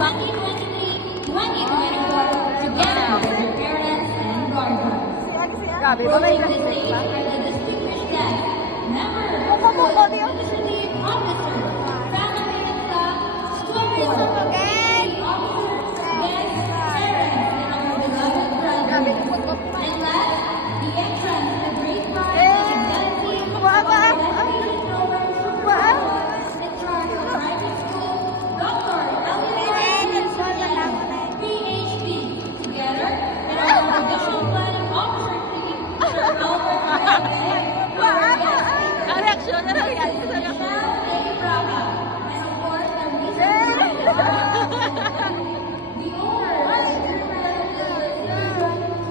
2023-2024 together with their parents and guardians. Grabe, ba may Approaching the stage are the distinguished guests, members of Buko, the di ba? Administrative Officer, Family and Staff, School Board, Community Officers, guests, parents, and our beloved Grabe, graduates. buko. And last, the entrance to the great prize of fidelity of our education programs in charge of private school, Dr. Elliot PhD, together with our additional planning officer team, Sir Albert Reyes, our guest speaker, Ang reaksyon na lang yan. Michelle A. Braga, and of course, the research the owner of the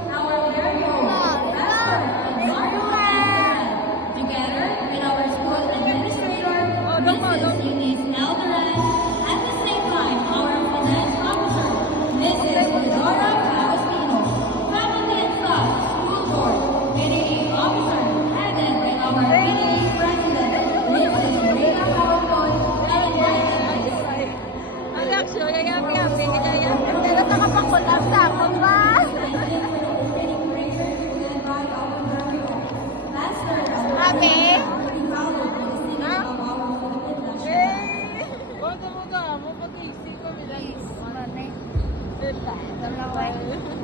our very own Pastor Eduardo Alvarez, together with our school administrator, Mrs. Eunice Alvarez, at the same time, our finance officer, Mrs. Eudora Faustino, family and staff, school board, community officer, headed by our PTA president, Mrs. Rhea Hawthorne, and Ang reaksyon, yayami-yami. Ganyan. Pero sa kapangkulang sa ako ba? Grabe.